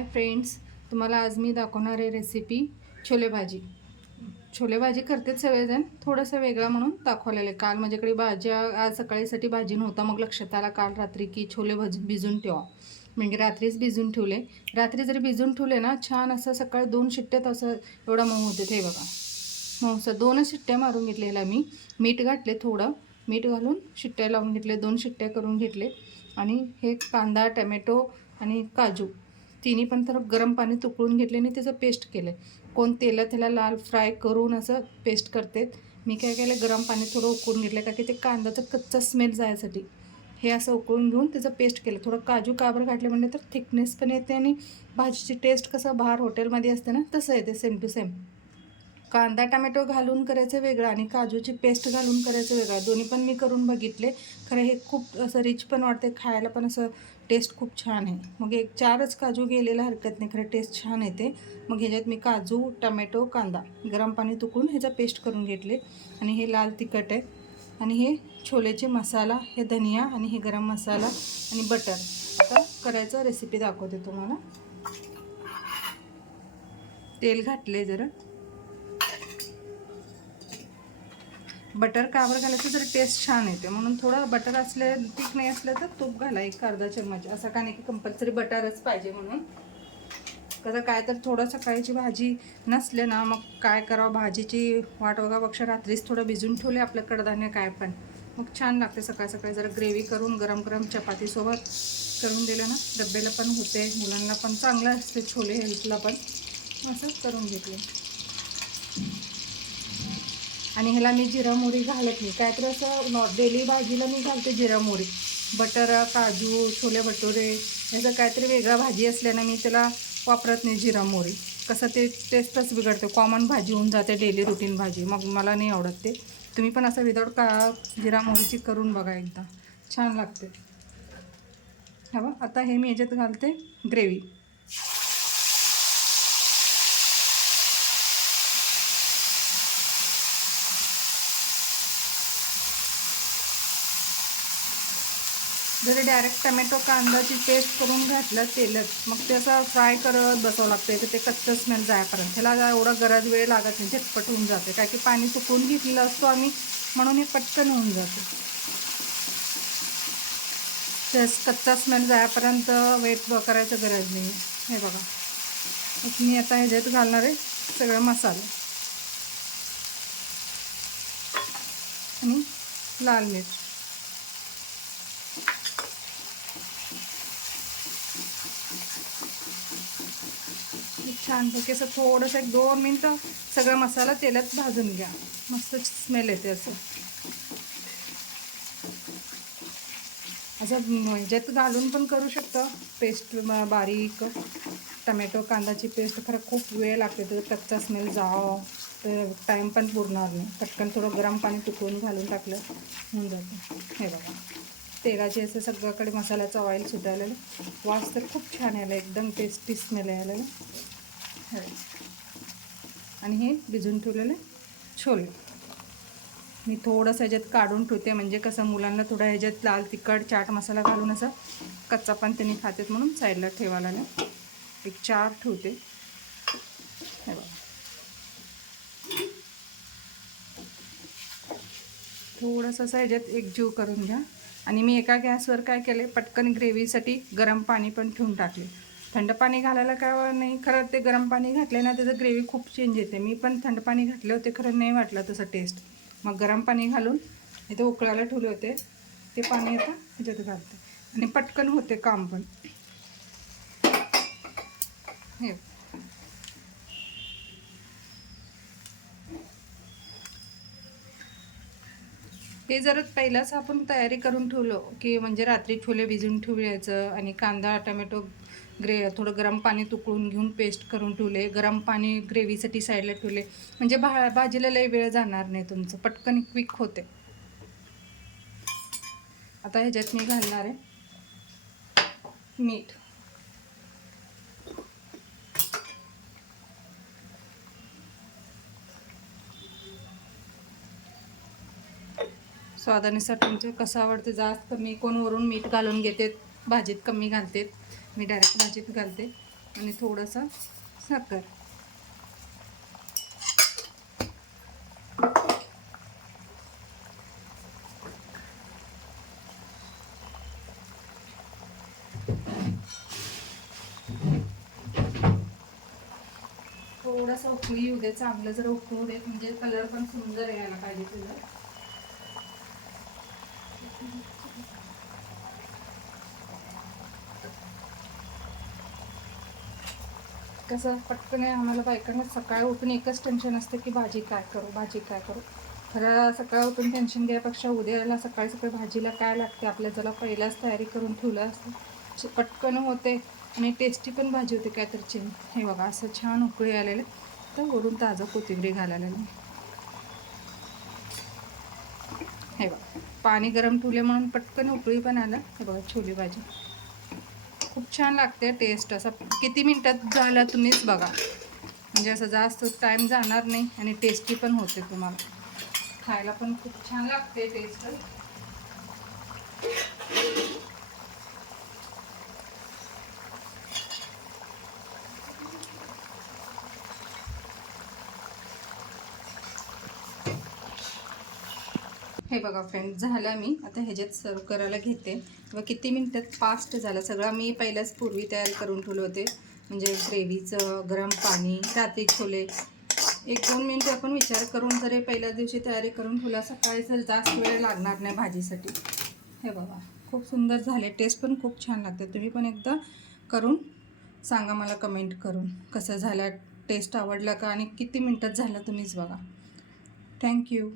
Hi friends, तुम्हाला आज मी दाखवणार आहे रेसिपी छोले भाजी. छोले भाजी करतेच सगळेजण, थोडंसं वेगळं म्हणून दाखवलेलं आहे. काल माझ्याकडे भाज्या आज सकाळीसाठी भाजी नव्हता, मग लक्षात आला काल रात्री की छोले भिजून ठेवा. म्हणजे रात्रीच भिजून ठेवले. रात्री जरी भिजून ठेवले ना, छान असं सकाळी 2 शिट्ट्यात असं एवढा मऊ होते. हे बघा, मऊ असं 2च शिट्ट्या मारून घेतलेल्या मी. मीठ घातले, थोडं मीठ घालून शिट्ट्या लावून घेतले, 2 शिट्ट्या करून घेतले. आणि हे कांदा, टमॅटो आणि काजू तिन्ही पण तर गरम पाणी उकळून घेतले आणि त्याचं पेस्ट केलं. कोण त्याला लाल फ्राय करून असं पेस्ट करते. मी काय केलं, गरम पाणी थोडं उकळून घेतलं का की ते कांद्याचा कच्चा स्मेल जायसाठी. हे असं उकळून घेऊन त्याचं पेस्ट केलं. थोडं काजू काबर घातले म्हणजे तर थिकनेस पण येते आणि भाजीची टेस्ट कसं बाहेर हॉटेलमध्ये असते ना तसं येते, सेम टू सेम. कांदा टमॅटो घालून करायचं वेगळं आणि काजूची पेस्ट घालून करायचं वेगळं. दोन्ही पण मी करून बघितले. खरं हे खूप असं रिच पण वाटते, खायला पण असं टेस्ट खूप छान आहे. मग 4च काजू गेलेला हरकत नाही, खरं टेस्ट छान येते. मग ह्याच्यात मी काजू, टमॅटो, कांदा गरम पाणी उकळून ह्याचा पेस्ट करून घेतले. आणि हे लाल तिखट आहे आणि हे छोलेचे मसाला, हे धनिया आणि हे गरम मसाला आणि बटर. आता करायचं रेसिपी दाखवते तुम्हाला. तेल घातले जरा. बटर कावर घालायचं जर टेस्ट छान येते, म्हणून थोडं बटर असले, ठीक नाही असलं तर तूप घाला, एक अर्धा चम्मच. असं का नाही की कंपल्सरी बटरच पाहिजे म्हणून. कसं काय तर थोडं सकाळची भाजी नसले ना, मग काय करावं, भाजीची वाट बघापेक्षा रात्रीच थोडं भिजून ठेवले आपलं कडधान्य काय पण, मग छान लागते. सकाळ सकाळी जरा ग्रेव्ही करून गरम गरम चपातीसोबत करून दिलं ना, डब्याला पण होते, मुलांना पण चांगलं असते, छोले हेल्थला पण. असं करून घेतले. आणि ह्याला मी जिरा मोहरी घालत नाही, काय तर असं डेली भाजीला मी घालते जिरा मोहरी. बटर, काजू, छोले भटुरे याचं काहीतरी वेगळा भाजी असल्यानं मी त्याला वापरत नाही जिरा मोहरी. कसं ते टेस्टच बिघडते, कॉमन भाजी होऊन जाते, डेली रुटीन भाजी, मग मला नाही आवडत ते. तुम्ही पण असं विदाऊट जिरा मोहरीची करून बघा एकदा, छान लागते. हा, आता हे मी याच्यात घालते ग्रेव्ही. जरी डायरेक्ट टमॅटो कांदाची पेस्ट करून घातलं तेलात, मग ते असं फ्राय करत बसावं लागतं तर ते कच्चं स्मेल जायपर्यंत. त्याला एवढा गरज वेळ लागत नाही, झटपट होऊन जाते. काय की पाणी सुकवून घेतलेलं असतो आम्ही, म्हणून हे पटकन होऊन जाते. तेच कच्चा स्मेल जायपर्यंत वेट करायचं गरज नाही. हे बघा, मी आता ह्याच्यात घालणार आहे सगळं मसाले आणि लाल मिर्च. छानपैकी असं थोडंसं 1-2 मिनटं सगळा मसाला तेलात भाजून घ्या, मस्त स्मेल येते. असं ह्याच्यात घालून पण करू शकता पेस्ट, बारीक टमॅटो कांदाची पेस्ट. खरं खूप वेळ लागते, तर कच्चा स्मेल जावं तर टाईम पण पुरणार नाही. पटकन थोडं गरम पाणी उकळून घालून टाकलं होऊन जातं. हे बघा, तेलाचे असं सगळीकडे मसाल्याचा ऑइल सुटायला, वास तर खूप छान यायला, एकदम टेस्टी स्मेल यायला. आणि हे भिजून ठेवलेले छोले मी थोडंसं ह्याच्यात काढून ठेवते, म्हणजे कसं मुलांना थोडं ह्याच्यात लाल तिखट चाट मसाला घालून असं कच्चा पण त्यांनी खातात, म्हणून साईडला ठेवायला नाही. एक 4 ठेवते. हे बघा, थोडंसं असं ह्याच्यात एकजीव करून घ्या. आणि मी एका गॅसवर काय केले, पटकन ग्रेव्हीसाठी गरम पाणी पण ठेवून टाकले. थंड पाणी घालायला काय नाही, खरं ते गरम पाणी घातले ना त्याचं ग्रेव्ही खूप चेंज येते. मी पण थंड पाणी घातले होते, खरं नाही वाटलं तसं टेस्ट. मग गरम पाणी घालून इथे उकळायला ठेवले होते, ते पाणी आता ह्याच्यात घालते आणि पटकन होते काम पण. हे जर पहिलाच आपण तयारी करून ठेवलं की म्हणजे रात्री छोले भिजून ठेवायचं आणि कांदा टमॅटो थोडं गरम पाणी उकळून घेऊन पेस्ट करून ठेवले, गरम पाणी ग्रेव्हीसाठी साईडला ठेवले, म्हणजे भाजीला लई वेळ जाणार नाही तुमचं, पटकन क्विक होते. आता ह्याच्यात मी घालणार आहे मीठ. स्वादानुसार तुमचं कसं आवडते, जास्त कमी कोण वरून मीठ घालून घेते, भाजीत कमी घालते, मी डायरेक्ट भाजीत घालते. आणि थोडंसं साखर. थोडंसं उकळी येऊ दे, चांगलं जर उकळू दे म्हणजे कलर पण सुंदर यायला पाहिजे तुला. कसं पटकन आम्हाला बायकांना सकाळी उठून एकच टेन्शन असतं की भाजी काय करू. खरं सकाळी उठून टेन्शन घ्यायपेक्षा उद्याला सकाळी सकाळी भाजीला काय लागते आपल्या जरा पहिल्याच तयारी करून ठेवलं असतं, पटकन होते आणि टेस्टी पण भाजी होते काहीतरी. हे बघा असं छान उकळी आलेलं, तर वरून ताजं कोथिंबीर घालायला. हे बघा पाणी गरम ठेवले म्हणून पटकन उकळी पण आलं. हे बघा छोले भाजी खूप छान लागते. टेस्ट असं किती मिनटात झालं तुम्हीच बघा, म्हणजे असं जास्त टाईम जाणार नाही आणि टेस्टी पण होते, तुम्हाला खायला पण खूप छान लागते टेस्ट. हे बघा फ्रेंड झालं. मी आता ह्याच्यात सर्व करायला घेते. व किती मिनटात फास्ट झालं सगळं. मी पहिल्याच पूर्वी तयार करून ठेवले होते, म्हणजे ग्रेव्हीचं गरम पाणी, रात्री छोले. 1-2 मिनटं आपण विचार करून जरी पहिल्या दिवशी तयारी करून ठेवला, सकाळी तर जास्त वेळ लागणार नाही भाजीसाठी. हे बघा खूप सुंदर झाले, टेस्ट पण खूप छान लागते. तुम्ही पण एकदा करून सांगा मला कमेंट करून कसं झालं, टेस्ट आवडलं का आणि किती मिनटात झालं तुम्हीच बघा. थँक्यू.